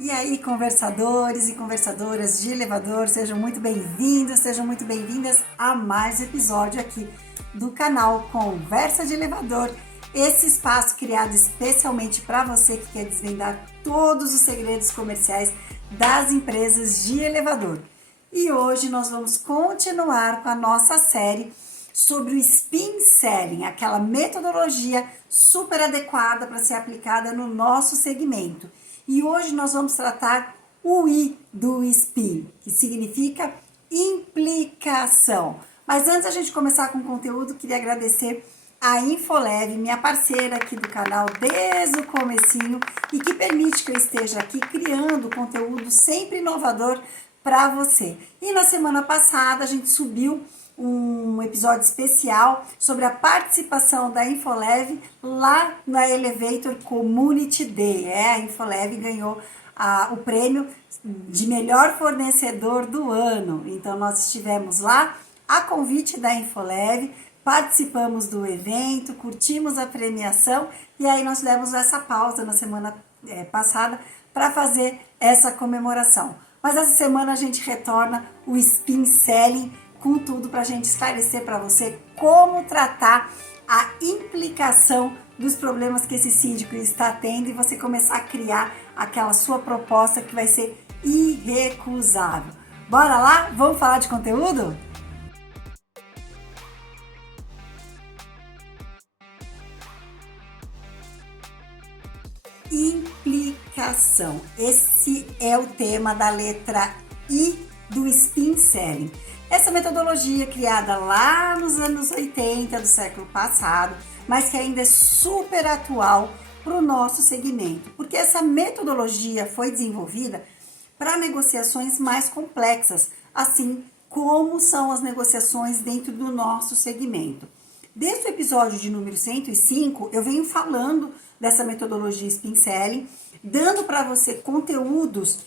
E aí, conversadores e conversadoras de elevador, sejam muito bem-vindos, sejam muito bem-vindas a mais um episódio aqui do canal Conversa de Elevador, esse espaço criado especialmente para você que quer desvendar todos os segredos comerciais das empresas de elevador. E hoje nós vamos continuar com a nossa série sobre o Spin Selling, aquela metodologia super adequada para ser aplicada no nosso segmento. E hoje nós vamos tratar o I do Spin, que significa implicação. Mas antes da gente começar com o conteúdo, queria agradecer a Infolev, minha parceira aqui do canal desde o comecinho e que permite que eu esteja aqui criando conteúdo sempre inovador para você. E na semana passada a gente subiu um episódio especial sobre a participação da Infolev lá na Elevator Community Day. A Infolev ganhou o prêmio de melhor fornecedor do ano. Então nós estivemos lá a convite da Infolev, participamos do evento, curtimos a premiação e aí nós demos essa pausa na semana passada para fazer essa comemoração. Mas essa semana a gente retorna o Spin Selling com tudo para a gente esclarecer para você como tratar a implicação dos problemas que esse síndico está tendo e você começar a criar aquela sua proposta que vai ser irrecusável. Bora lá? Vamos falar de conteúdo? Implicação. Esse é o tema da letra I do Spin Selling. Essa metodologia criada lá nos anos 80 do século passado, mas que ainda é super atual para o nosso segmento, porque essa metodologia foi desenvolvida para negociações mais complexas, assim como são as negociações dentro do nosso segmento. Desde o episódio de número 105, eu venho falando dessa metodologia Spin Selling, dando para você conteúdos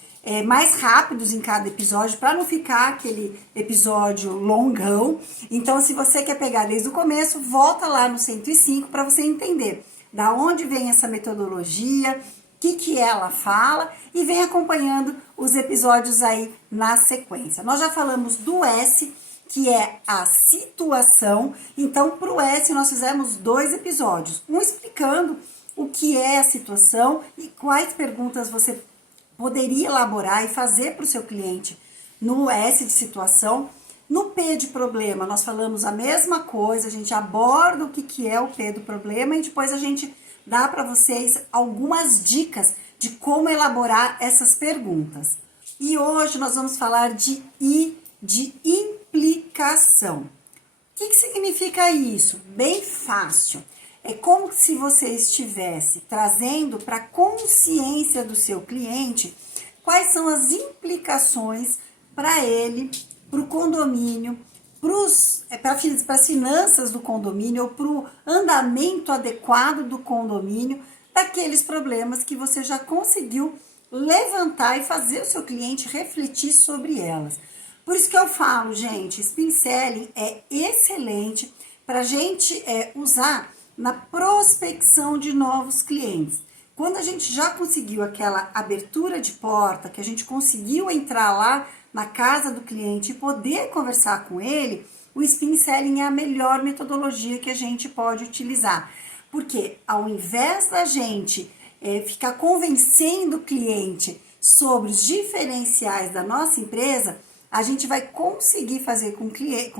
mais rápidos em cada episódio, para não ficar aquele episódio longão. Então, se você quer pegar desde o começo, volta lá no 105 para você entender da onde vem essa metodologia, o que ela fala e vem acompanhando os episódios aí na sequência. Nós já falamos do S, que é a situação. Então, para o S, nós fizemos 2 episódios, um explicando o que é a situação e quais perguntas você poderia elaborar e fazer para o seu cliente no S de situação. No P de problema, nós falamos a mesma coisa, a gente aborda o que é o P do problema e depois a gente dá para vocês algumas dicas de como elaborar essas perguntas. E hoje nós vamos falar de I de implicação. O que significa isso? Bem fácil. É como se você estivesse trazendo para a consciência do seu cliente quais são as implicações para ele, para o condomínio, para as finanças do condomínio ou para o andamento adequado do condomínio, daqueles problemas que você já conseguiu levantar e fazer o seu cliente refletir sobre elas. Por isso que eu falo, gente, Spin Selling é excelente para a gente usar na prospecção de novos clientes. Quando a gente já conseguiu aquela abertura de porta, que a gente conseguiu entrar lá na casa do cliente e poder conversar com ele, o Spin Selling é a melhor metodologia que a gente pode utilizar. Porque ao invés da gente ficar convencendo o cliente sobre os diferenciais da nossa empresa, a gente vai conseguir fazer com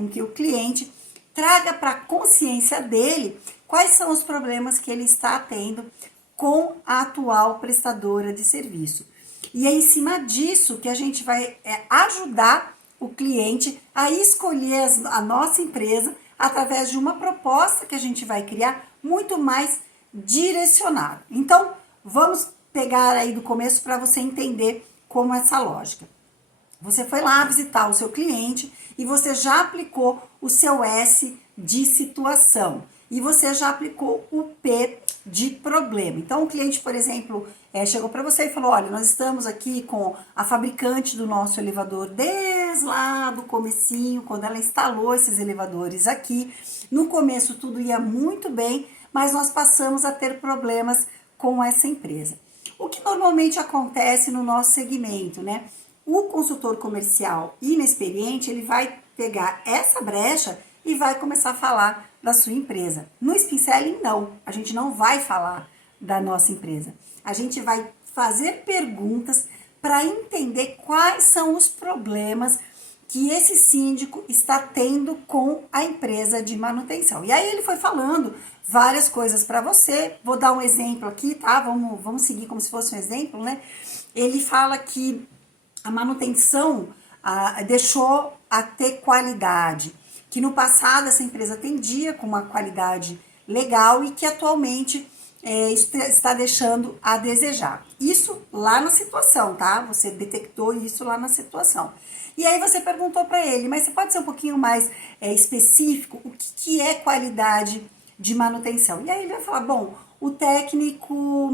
que o cliente traga para a consciência dele quais são os problemas que ele está tendo com a atual prestadora de serviço. E é em cima disso que a gente vai ajudar o cliente a escolher a nossa empresa através de uma proposta que a gente vai criar muito mais direcionada. Então, vamos pegar aí do começo para você entender como é essa lógica. Você foi lá visitar o seu cliente e você já aplicou o seu S de situação e você já aplicou o P de problema. Então, o cliente, por exemplo, chegou para você e falou: olha, nós estamos aqui com a fabricante do nosso elevador desde lá do comecinho, quando ela instalou esses elevadores aqui. No começo tudo ia muito bem, mas nós passamos a ter problemas com essa empresa. O que normalmente acontece no nosso segmento, né? O consultor comercial inexperiente, ele vai pegar essa brecha e vai começar a falar da sua empresa. No Spin Selling, não. A gente não vai falar da nossa empresa. A gente vai fazer perguntas para entender quais são os problemas que esse síndico está tendo com a empresa de manutenção. E aí ele foi falando várias coisas para você. Vou dar um exemplo aqui, tá? Vamos seguir como se fosse um exemplo, né? Ele fala que a manutenção deixou a ter qualidade, que no passado essa empresa atendia com uma qualidade legal e que atualmente isso está deixando a desejar. Isso lá na situação, tá? Você detectou isso lá na situação. E aí você perguntou para ele, mas você pode ser um pouquinho mais específico? O que é qualidade de manutenção? E aí ele vai falar, bom, o técnico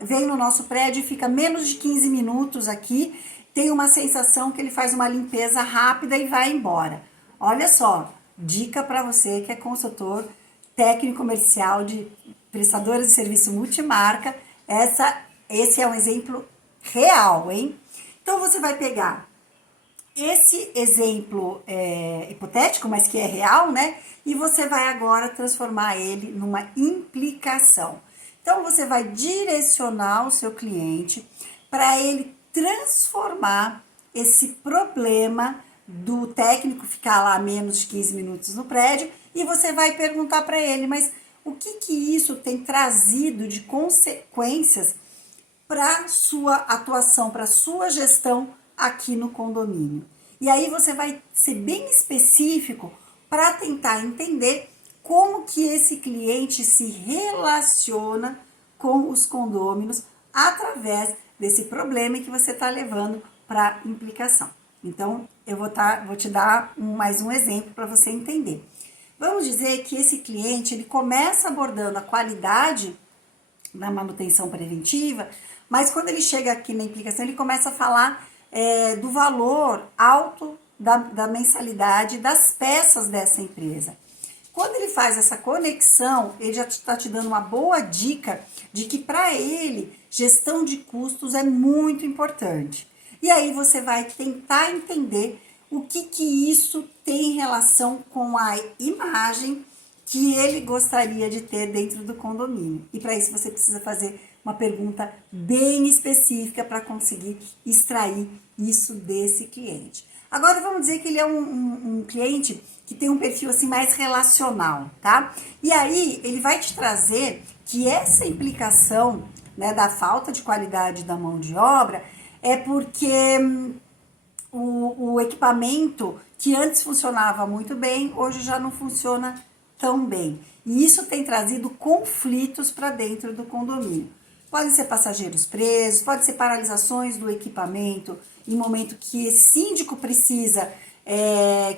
vem no nosso prédio e fica menos de 15 minutos aqui, tem uma sensação que ele faz uma limpeza rápida e vai embora. Olha só, dica para você que é consultor técnico comercial de prestadores de serviço multimarca, esse é um exemplo real, hein? Então você vai pegar esse exemplo hipotético, mas que é real, né? E você vai agora transformar ele numa implicação. Então você vai direcionar o seu cliente para ele transformar esse problema do técnico ficar lá menos de 15 minutos no prédio e você vai perguntar para ele, mas o que isso tem trazido de consequências para sua atuação, para sua gestão aqui no condomínio. E aí você vai ser bem específico para tentar entender como que esse cliente se relaciona com os condôminos através desse problema que você está levando para implicação. Então, eu vou te dar mais um exemplo para você entender. Vamos dizer que esse cliente ele começa abordando a qualidade da manutenção preventiva, mas quando ele chega aqui na implicação, ele começa a falar do valor alto da mensalidade das peças dessa empresa. Quando ele faz essa conexão, ele já está te dando uma boa dica de que para ele, gestão de custos é muito importante. E aí você vai tentar entender o que isso tem relação com a imagem que ele gostaria de ter dentro do condomínio. E para isso você precisa fazer uma pergunta bem específica para conseguir extrair isso desse cliente. Agora vamos dizer que ele é um cliente que tem um perfil assim mais relacional, tá? E aí ele vai te trazer que essa implicação, né, da falta de qualidade da mão de obra é porque o equipamento que antes funcionava muito bem, hoje já não funciona tão bem. E isso tem trazido conflitos para dentro do condomínio. Podem ser passageiros presos, pode ser paralisações do equipamento em momento que esse síndico precisa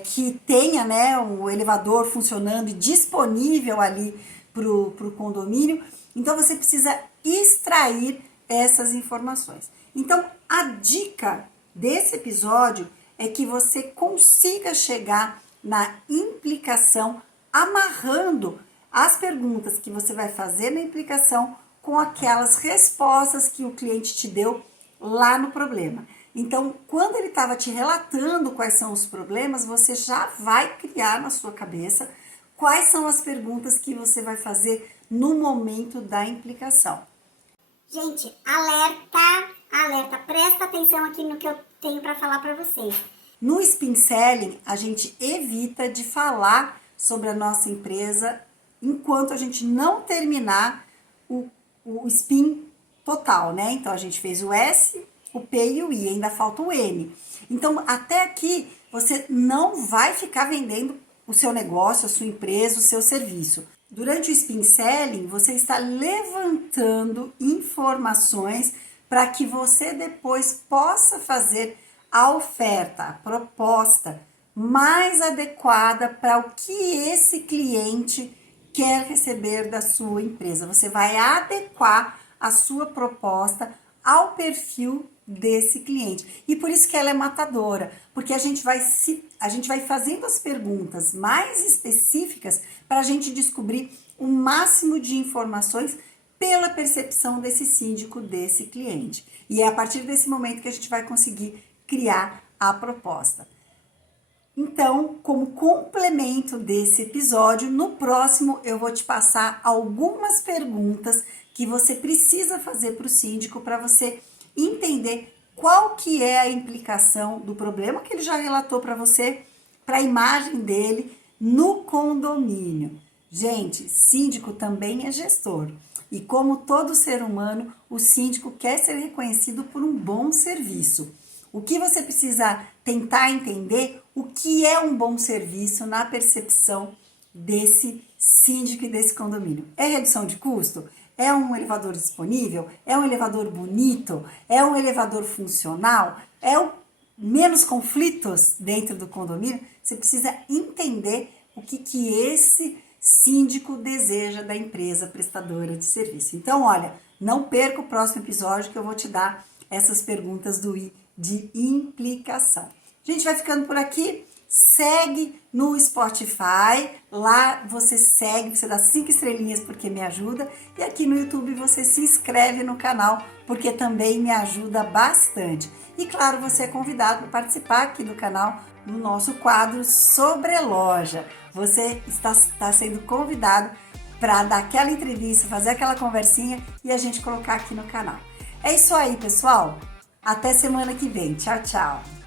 que tenha, né, o elevador funcionando e disponível ali para o condomínio. Então você precisa extrair essas informações. Então a dica desse episódio é que você consiga chegar na implicação amarrando as perguntas que você vai fazer na implicação com aquelas respostas que o cliente te deu lá no problema. Então, quando ele estava te relatando quais são os problemas, você já vai criar na sua cabeça quais são as perguntas que você vai fazer no momento da implicação. Gente, alerta, presta atenção aqui no que eu tenho para falar para vocês. No Spin Selling, a gente evita de falar sobre a nossa empresa enquanto a gente não terminar o spin total, né? Então, a gente fez o S, o P e o I, ainda falta o N. Então, até aqui, você não vai ficar vendendo o seu negócio, a sua empresa, o seu serviço. Durante o Spin Selling, você está levantando informações para que você depois possa fazer a oferta, a proposta mais adequada para o que esse cliente quer receber da sua empresa. Você vai adequar a sua proposta ao perfil desse cliente. E por isso que ela é matadora, porque a gente vai fazendo as perguntas mais específicas para a gente descobrir o máximo de informações, pela percepção desse síndico, desse cliente. E é a partir desse momento que a gente vai conseguir criar a proposta. Então, como complemento desse episódio, no próximo eu vou te passar algumas perguntas que você precisa fazer para o síndico para você entender qual que é a implicação do problema que ele já relatou para você, para a imagem dele no condomínio. Gente, síndico também é gestor. E como todo ser humano, o síndico quer ser reconhecido por um bom serviço. O que você precisa tentar entender o que é um bom serviço na percepção desse síndico e desse condomínio. É redução de custo? É um elevador disponível? É um elevador bonito? É um elevador funcional? É menos conflitos dentro do condomínio? Você precisa entender o que esse síndico deseja da empresa prestadora de serviço. Então, olha, não perca o próximo episódio que eu vou te dar essas perguntas do I de implicação. A gente vai ficando por aqui. Segue no Spotify, lá você segue, você dá 5 estrelinhas porque me ajuda, e aqui no YouTube você se inscreve no canal porque também me ajuda bastante. E claro, você é convidado para participar aqui do canal no nosso quadro Sobre Loja. Você está sendo convidado para dar aquela entrevista, fazer aquela conversinha e a gente colocar aqui no canal. É isso aí, pessoal. Até semana que vem. Tchau, tchau.